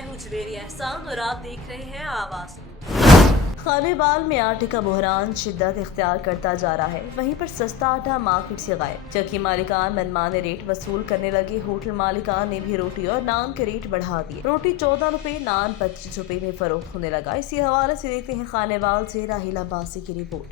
मैं हूँ जवेरी एहसान और आप देख रहे हैं आवाज़। खानेवाल में आटे का बहरान शिद्दत इख्तियार करता जा रहा है। वहीं पर सस्ता आटा मार्केट से गायब। चक्की मालिकान मनमाने रेट वसूल करने लगे। होटल मालिकान ने भी रोटी और नान के रेट बढ़ा दिए। रोटी 14 रुपए, नान 25 रुपए में फरोख्त होने लगा। इसी हवाले से देखते हैं खानेवाल से राहिल अब्बासी की रिपोर्ट।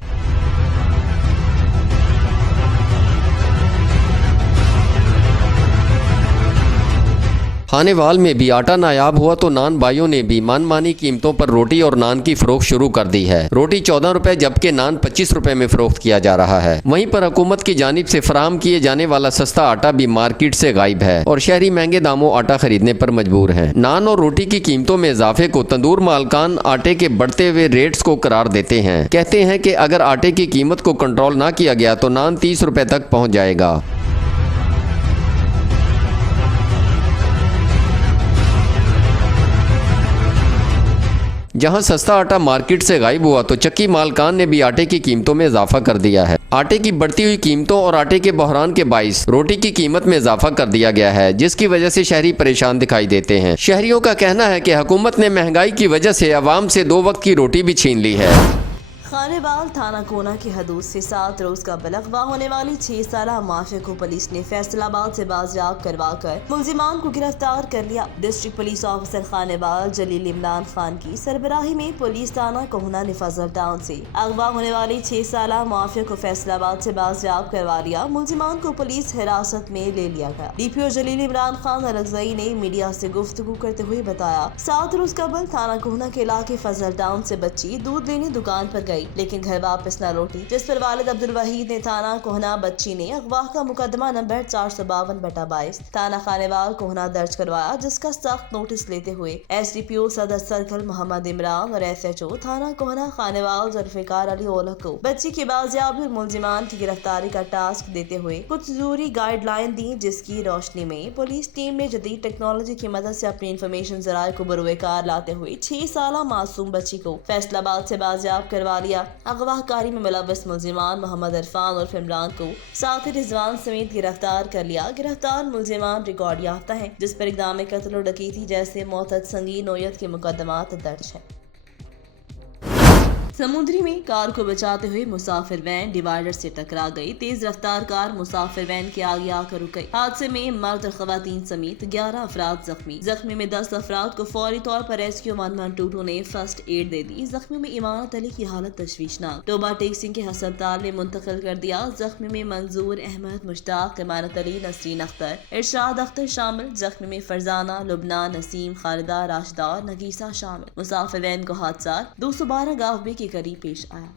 खानेवाल में भी आटा नायाब हुआ तो नान भाइयों ने भी मनमानी कीमतों पर रोटी और नान की फरोख्त शुरू कर दी है। रोटी 14 रुपए जबकि नान 25 रुपए में फरोख्त किया जा रहा है। वहीं पर हुकूमत की जानिब से फराहम किए जाने वाला सस्ता आटा भी मार्केट से गायब है और शहरी महंगे दामों आटा खरीदने पर मजबूर हैं। नान और रोटी की कीमतों में इजाफे को तंदूर मालकान आटे के बढ़ते हुए रेट्स को करार देते हैं। कहते हैं कि अगर आटे की कीमत को कंट्रोल न किया गया तो नान 30 रुपए तक पहुँच जाएगा। जहां सस्ता आटा मार्केट से गायब हुआ तो चक्की मालकान ने भी आटे की कीमतों में इजाफा कर दिया है। आटे की बढ़ती हुई कीमतों और आटे के बहरान के बाइस रोटी की कीमत में इजाफा कर दिया गया है, जिसकी वजह से शहरी परेशान दिखाई देते हैं। शहरियों का कहना है कि हुकूमत ने महंगाई की वजह से अवाम से 2 वक्त की रोटी भी छीन ली है। खानेवाल थाना कोना की हदूद से 7 रोज का बलगवा होने वाली 6 साला माफिया को पुलिस ने फैसलाबाद से बाजियाब करवा कर मुलजिमान को गिरफ्तार कर लिया। डिस्ट्रिक्ट पुलिस ऑफिसर खानेवाल जलील इमरान खान की सरबराही में पुलिस थाना कोहना ने फजल टाउन से अगवा होने वाली 6 साला माफिया को फैसलाबाद से बाजियाब करवा लिया। मुलजिमान को पुलिस हिरासत में ले लिया गया। DPO जलील इमरान खान अलगजई ने मीडिया से गुफ्तगू करते हुए बताया, 7 रोज कबल थाना कोहना के इलाके फजल टाउन से बच्ची दूध लेने दुकान पर गई, लेकिन घर वापस न लौटी, जिस पर वालिद अब्दुल वहीद ने थाना कोहना बच्ची ने अगवा का मुकदमा नंबर 452/22 थाना खानेवाल कोहना दर्ज करवाया, जिसका सख्त नोटिस लेते हुए SDPO सदर सर्कल मोहम्मद इमरान और SHO थाना कोहना खानेवाल जुल्फिकार अली ओलख को बच्ची की बाजियाबी और मुलजिमान की गिरफ्तारी का टास्क देते हुए कुछ जरूरी गाइडलाइन दी, जिसकी रोशनी में पुलिस टीम ने जदीद टेक्नोलॉजी की मदद से अपनी इंफॉर्मेशन जराये को बरूएकार लाते हुए 6 साला मासूम बच्ची को फैसलाबाद से बाजियाब करवा लिया। अगवाकारी में मुलव्वस मुलजिमान मोहम्मद इरफान और इमरान को साथ ही रिजवान समेत गिरफ्तार कर लिया। गिरफ्तार मुलजिमान रिकॉर्ड याफ्ता है, जिस पर इक़दाम कत्ल और डकैती जैसे मौतद संगीन नोयत के मुकदमात दर्ज है। समुद्री में कार को बचाते हुए मुसाफिर वैन डिवाइडर से टकरा गई। तेज रफ्तार कार मुसाफिर वैन के आगे आकर रुक गई। हादसे में मर्द और खवातीन समेत 11 अफराद जख्मी में 10 अफराद को फौरी तौर पर रेस्क्यू 112 ने फर्स्ट एड दे दी। जख्मी में इमानत अली की हालत तशवीशनाक, टोबा टेक सिंह के अस्पताल में मुंतकिल कर दिया। जख्मी में मंजूर अहमद, मुश्ताक, इमानत अली, नसरीन अख्तर, इरशाद अख्तर शामिल। जख्मी में फरजाना, लुबना, नसीम, खालिदा, राशिदा और नगीसा शामिल। मुसाफिर वैन को हादसा 212 गावबे के करीब पेश आया।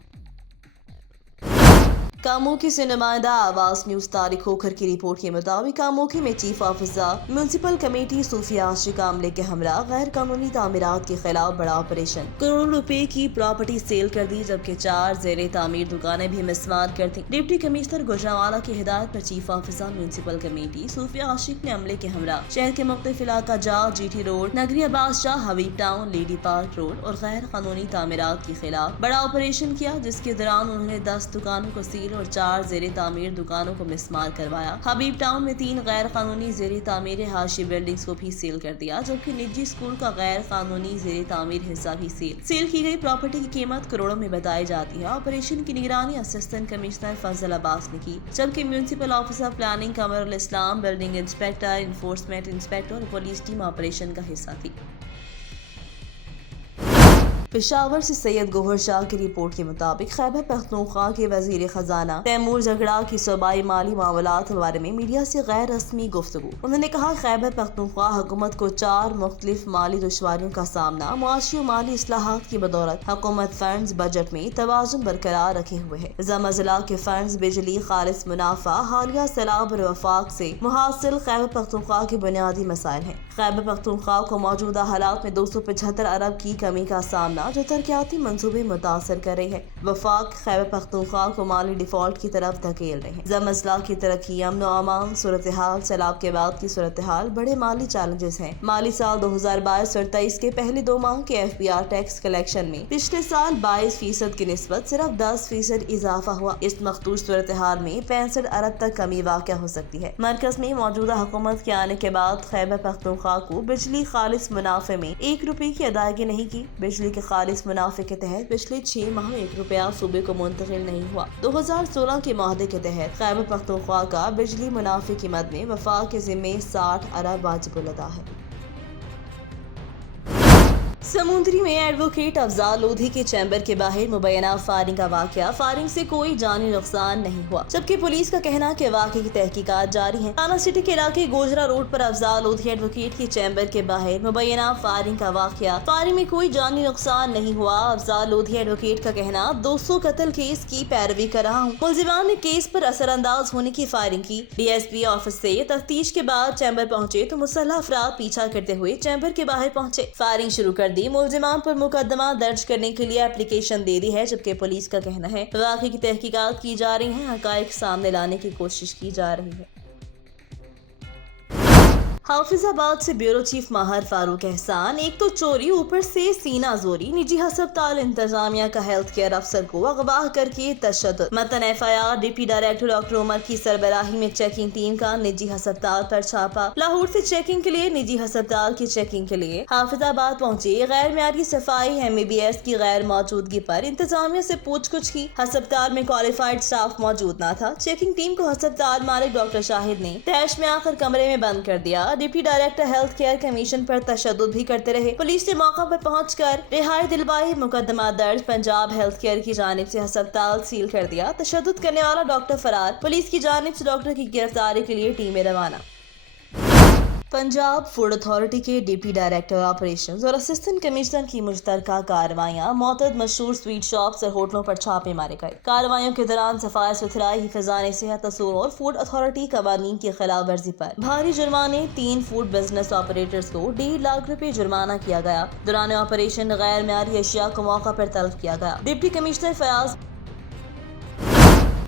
कामोकी से नुमाइंदा आवाज न्यूज तारिक खोखर की रिपोर्ट के मुताबिक कामोकी में चीफ ऑफिसर म्यूनसिपल कमेटी सूफिया आशिक आमले के हमरा गैर कानूनी तामीरात के खिलाफ बड़ा ऑपरेशन। करोड़ों रुपए की प्रॉपर्टी सेल कर दी, जबकि 4 जेर तामीर दुकानें भी मिसमार कर दी। डिप्टी कमिश्नर गुजरांवाला की हिदायत पर चीफ ऑफिसर म्यूनसिपल कमेटी सूफिया आशिक ने अमले के हमरा शहर के मुख्तलिफ इलाका GT रोड, नगरिया बादशाह, हबीब टाउन, लेडी पार्क रोड और गैर कानूनी तामीरात के खिलाफ बड़ा ऑपरेशन किया, जिसके दौरान उन्होंने 10 दुकानों को सील और 4 जेर तामीर दुकानों को मिसमार करवाया। हबीब टाउन में 3 गैर कानूनी जेर तामीर हाशी बिल्डिंग्स को भी सील कर दिया, जबकि निजी स्कूल का गैर कानूनी जेर तामीर हिस्सा भी सील की गई। प्रॉपर्टी की कीमत करोड़ों में बताई जाती है। ऑपरेशन की निगरानी असिस्टेंट कमिश्नर फजल अब्बास ने की, जबकि म्यूनसिपल ऑफिसर प्लानिंग कमरुल इस्लाम, बिल्डिंग इंस्पेक्टर, इन्फोर्समेंट इंस्पेक्टर और पुलिस टीम ऑपरेशन का हिस्सा थी। पेशावर से सैयद गोहर शाह की रिपोर्ट के मुताबिक खैबर पख्तूनख्वा के वजीर खजाना तैमूर झगड़ा की सूबाई माली मामलात के बारे में मीडिया से गैर रस्मी गुफ्तगू। उन्होंने कहा, खैबर पख्तूनख्वा हुकूमत को 4 मुख्तलिफ माली दुश्वारियों का सामना। मुआशी और माली इस्लाहात की बदौलत हुकूमत फंड्स बजट में तवाज़ुन बरकरार रखे हुए है। जमा जिला के फंड्स, बिजली, खालिस मुनाफा, हालिया सैलाब और वफाक से मुहासिल खैबर पख्तूनख्वा के बुनियादी मसाइल हैं। खैबर पख्तूनख्वा को मौजूदा हालात में 275 अरब की कमी का सामना जो तरक्याती मंसूबे मुतासर कर रहे हैं। वफाक खैबर पख्तूनख्वा को माली डिफॉल्ट की तरफ धकेल रहे हैं। जमजला की तरक्की, अमन और अमान, सूरत हाल, सैलाब के बाद की सूरत हाल बड़े माली चैलेंजेस हैं। माली साल 2022-23 के पहले 2 माह के FBR टैक्स कलेक्शन में पिछले साल 22% की निस्बत सिर्फ 10% इजाफा हुआ। इस मखदूश सूरत हाल में 65 अरब तक कमी वाक़या हो सकती है। मरकज में मौजूदा हुकूमत के आने के बाद खैबर पख्तूनख्वा पख्तूनख्वा को बिजली खालिस मुनाफे में 1 रुपए की अदायगी नहीं की। बिजली के खालिस मुनाफे के तहत पिछले 6 माह में 1 रुपया सूबे को मुंतकिल नहीं हुआ। 2016 के माहदे के तहत खैबर पख्तूनख्वा का बिजली मुनाफे की मद में वफाक के जिम्मे 60 अरब वाजिबुल अदा है। समुद्री में एडवोकेट अफजाल लोधी के चैम्बर के बाहर मुबैना फायरिंग का वाकया, फायरिंग से कोई जानी नुकसान नहीं हुआ, जबकि पुलिस का कहना है कि वाकये की तहकीकात जारी है। थाना सिटी के इलाके गोजरा रोड पर अफजाल लोधी एडवोकेट के चैम्बर के बाहर मुबैना फायरिंग का वाकया, फायरिंग में कोई जानी नुकसान नहीं हुआ। अफजाल लोधी एडवोकेट का कहना, 200 कत्ल केस की पैरवी कर रहा हूँ। मुलजिमान ने केस पर असरअंदाज होने की फायरिंग की। DSP ऑफिस से तफ्तीश के बाद चैम्बर पहुंचे तो मुसल्लह अफराद पीछा करते हुए चैम्बर के बाहर पहुंचे, फायरिंग शुरू कर दी। मुलजिमान पर मुकदमा दर्ज करने के लिए एप्लीकेशन दे दी है, जबकि पुलिस का कहना है वाकये की तहकीकात की जा रही है, हकायक सामने लाने की कोशिश की जा रही है। हाफिजाबाद से ब्यूरो चीफ माहर फारूक एहसान, एक तो चोरी ऊपर से सीना जोरी, निजी अस्पताल इंतजामिया का हेल्थ केयर अफसर को अगवा करके तशद्दुद। मतन FIR deputy director doctor Umar की सरबराही में चेकिंग टीम का निजी अस्पताल पर छापा। लाहौर से चेकिंग के लिए निजी अस्पताल की चेकिंग के लिए हाफिजाबाद पहुंचे। गैर मियारी सफाई MBBS की गैर मौजूदगी पर इंतजामिया से पूछगछ की। अस्पताल में क्वालिफाइड स्टाफ मौजूद न था। चेकिंग टीम को अस्पताल मालिक डॉक्टर शाहिद ने तैश में आकर कमरे में बंद कर दिया। Deputy director health care commission पर तशद्दुद भी करते रहे। पुलिस ने मौका पर पहुंचकर रिहाई दिलवाई। मुकदमा दर्ज। पंजाब हेल्थ केयर की जानिब से अस्पताल सील कर दिया। तशद्दुद करने वाला डॉक्टर फरार। पुलिस की जानिब से डॉक्टर की गिरफ्तारी के लिए टीमें रवाना। पंजाब फूड अथॉरिटी के डिप्टी डायरेक्टर ऑपरेशंस और असिस्टेंट कमिश्नर की मुश्तरका कार्रवाइयां मोतद मशहूर स्वीट शॉप्स और होटलों पर छापे मारे गए। कार्रवाइयों के दौरान सफाई सुथराई, हिफाज़ाने सेहत असूल और फूड अथॉरिटी कवानीन की खिलाफ वर्जी पर भारी जुर्माने। 3 फूड बिजनेस ऑपरेटर्स को 1.5 लाख रुपए जुर्माना किया गया। दौरान ऑपरेशन गैर मियारी अशिया को मौका पर तलब किया गया। Deputy commissioner Fayaz.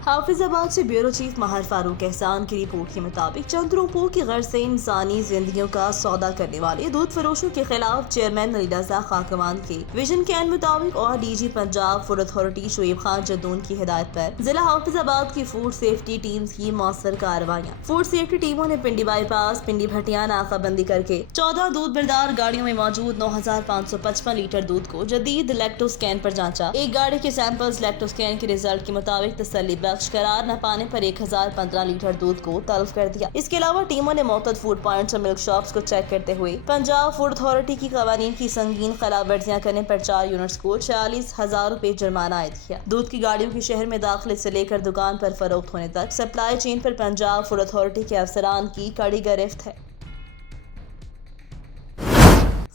हाफिजाबाद से ब्यूरो चीफ माहर फारूक एहसान की रिपोर्ट के मुताबिक चंद रुपयों की गर्ज से इंसानी जिंदगियों का सौदा करने वाले दूध फरोशों के खिलाफ चेयरमैन अली रजा खाकमान के विजन के मुताबिक और DG Punjab food authority Shoaib Khan Jaddoon की हिदायत पर जिला हाफिजाबाद की फूड सेफ्टी टीम्स की मौसर कार्रवाइयां। फूड सेफ्टी टीमों ने पिंडी बाईपास, पिंडी भटिया नाकाबंदी करके 14 दूध बरदार गाड़ियों में मौजूद 9555 लीटर दूध को जदीद लैक्टो स्कैन पर जांचा। एक गाड़ी के सैंपल्स लैक्टो स्कैन के रिजल्ट के मुताबिक तसल्ली करार न पाने पर 1015 लीटर दूध को तलब कर दिया। इसके अलावा टीमों ने मोतद फूड पॉइंट्स और मिल्क शॉप्स को चेक करते हुए पंजाब फूड अथॉरिटी की कवानीन की संगीन खिलाफवर्जियां करने पर 4 यूनिट्स को 46,000 रुपए जुर्माना आयद किया। दूध की गाड़ियों की शहर में दाखिले से लेकर दुकान पर फरोख्त होने तक सप्लाई चेन पर पंजाब फूड अथॉरिटी के अफसरान की कड़ी गिरफ्त है।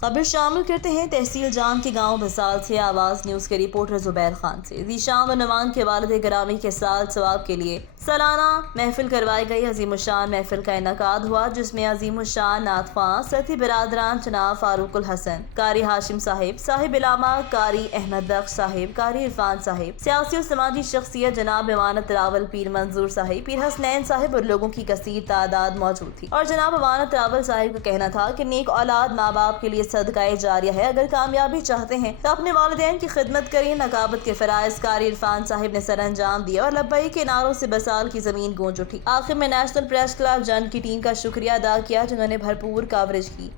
खबर शामिल करते हैं तहसील जान के गांव बसाल से। आवाज न्यूज के रिपोर्टर जुबैर खान से। ज़ीशान व नवान के वालिद ग्रामी के साल सवाब के लिए सालाना महफिल करवाई गई। अजीमुशान महफिल का इनकाद हुआ, जिसमें अजीमुशान नातख्वां सती बिरादरान जनाब फारूकुल हसन, कारी हाशिम साहिब, साहिब इलामा, कारी अहमद बख्श साहिब, कारी इरफान साहिब, सियासी और समाजी शख्सियत जनाब अमानत रावल, पीर मंजूर साहिब, पीर हसनैन साहिब और लोगों की कसीर तादाद मौजूद थी। और जनाब अमानत रावल साहिब का कहना था कि नेक औलाद माँ बाप के लिए सदकाए जारिया है। अगर कामयाबी चाहते हैं तो अपने वालिदैन की खिदमत करें। नकाबत के फराइज कारी इरफान साहिब ने सर अंजाम दिया और लब्बई के नारों से बसाल की जमीन गूंज उठी। आखिर में नेशनल प्रेस क्लब जन की टीम का शुक्रिया अदा किया, जिन्होंने भरपूर कवरेज की।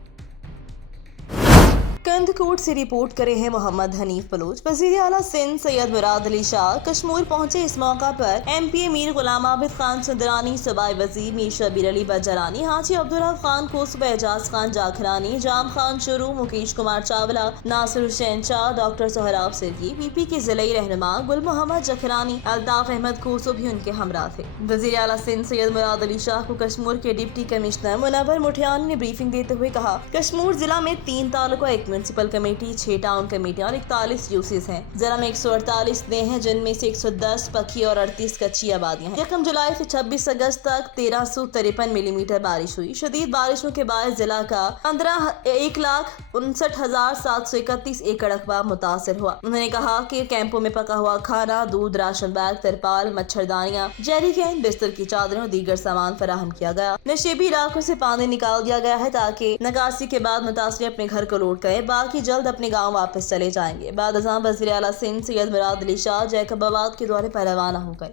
कंदकोट से रिपोर्ट करे हैं मोहम्मद हनीफ बलोच। वज़ीर आला सिंध सैयद मुराद अली शाह कश्मीर पहुंचे। इस मौका पर MPA मीर गुलाम आबिद खान सुंदरानी, सूबाई वज़ीर मीर शबीर अली बजरानी, हाजी अब्दुल्रऊफ खान को, सूबा एजाज खान जाखरानी, जाम खान शुरू, मुकेश कुमार चावला, नासिर हुसैन शाह, डॉक्टर सोहराब सिरगी, PP के ज़िलई रहनुमा गुल मोहम्मद जखरानी, अल्ताफ अहमद कोसो भी उनके हमरा थे। वज़ीर आला सिंध सैयद मुराद अली शाह को कश्मीर के डिप्टी कमिश्नर मुनव्वर मुठियानी ने ब्रीफिंग देते हुए कहा, कश्मीर जिला में 3 तालुका, 1 म्यूनसिपल कमेटी, 6 टाउन कमेटियां और 41 यूसीज हैं। जिला में 148 दें हैं, जिनमें से 110 पक्की और 38 कच्ची आबादियां हैं। 1 जुलाई से 26 अगस्त तक 1353 मिलीमीटर बारिश हुई। शदीद बारिशों के बाद जिला का 1,59,731 एकड़ रकबा मुतासर हुआ। उन्होंने कहा कि कैंपों में पका हुआ खाना, दूध, राशन बैग, तिरपाल, मच्छरदानियां, जेरी कैन, बिस्तर की चादरें और दीगर सामान फराहम किया गया। नशेबी इलाकों से पानी निकाल दिया गया है ताकि निकासी के बाद मुतासिर अपने घर को लौट गए, बाकी जल्द अपने गांव वापस चले जाएंगे। बाद अज़ां वज़ीर आला सिंध सैयद मुराद अली शाह जैकबाबाद के दौरे पर रवाना हो गए।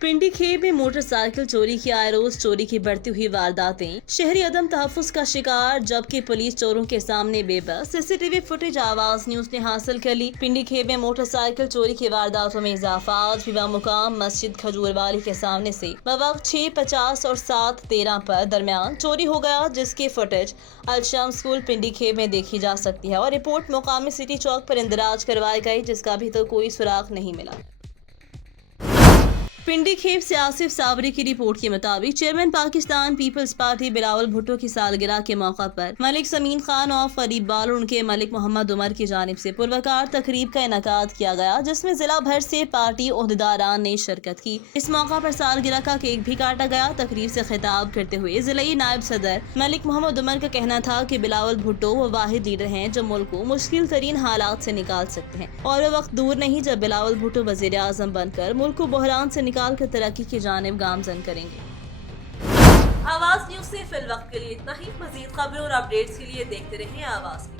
पिंडी खेब में मोटरसाइकिल चोरी की आए रोज चोरी की बढ़ती हुई वारदातें, शहरी अदम तहफ्फुज का शिकार जबकि पुलिस चोरों के सामने बेबस। सीसीटीवी फुटेज आवाज न्यूज ने हासिल कर ली। पिंडी खेब में मोटरसाइकिल चोरी की वारदातों में इजाफा। आज विवाह मुकाम मस्जिद खजूरवाली के सामने से वक्त 6:50 और 7:13 पर दरमियान चोरी हो गया, जिसकी फुटेज अलशम स्कूल पिंडी खेब में देखी जा सकती है और रिपोर्ट मुकामी सिटी चौक पर इंदराज करवाई गई, जिसका अभी तक कोई सुराग नहीं मिला। पिंडी खेब से आसिफ साबरी की रिपोर्ट के मुताबिक चेयरमैन पाकिस्तान पीपल्स पार्टी बिलावल भुट्टो की सालगिरह के मौका पर मलिक समीन खान और फरीब बाल और उनके मलिक मोहम्मद उमर की जानिब से पुरवकार तकरीब का इनकाद किया गया, जिसमें जिला भर से पार्टी ओहदेदारान ने शिरकत की। इस मौका पर सालगिरह का केक भी काटा गया। तकरीब से खिताब करते हुए जिले नायब सदर मलिक मोहम्मद उमर का कहना था कि बिलावल भुट्टो वो वाहिद लीडर हैं जो मुल्क को मुश्किल तरीन हालात से निकाल सकते हैं और वो वक्त दूर नहीं जब बिलावल भुट्टो वजीर आजम बनकर मुल्क को बहरान से निकाल कर तरक्की की जानिब गामजन करेंगे। आवाज न्यूज से फिल वक्त के लिए इतना ही। मजीद खबरों और अपडेट्स के लिए देखते रहिए आवाज।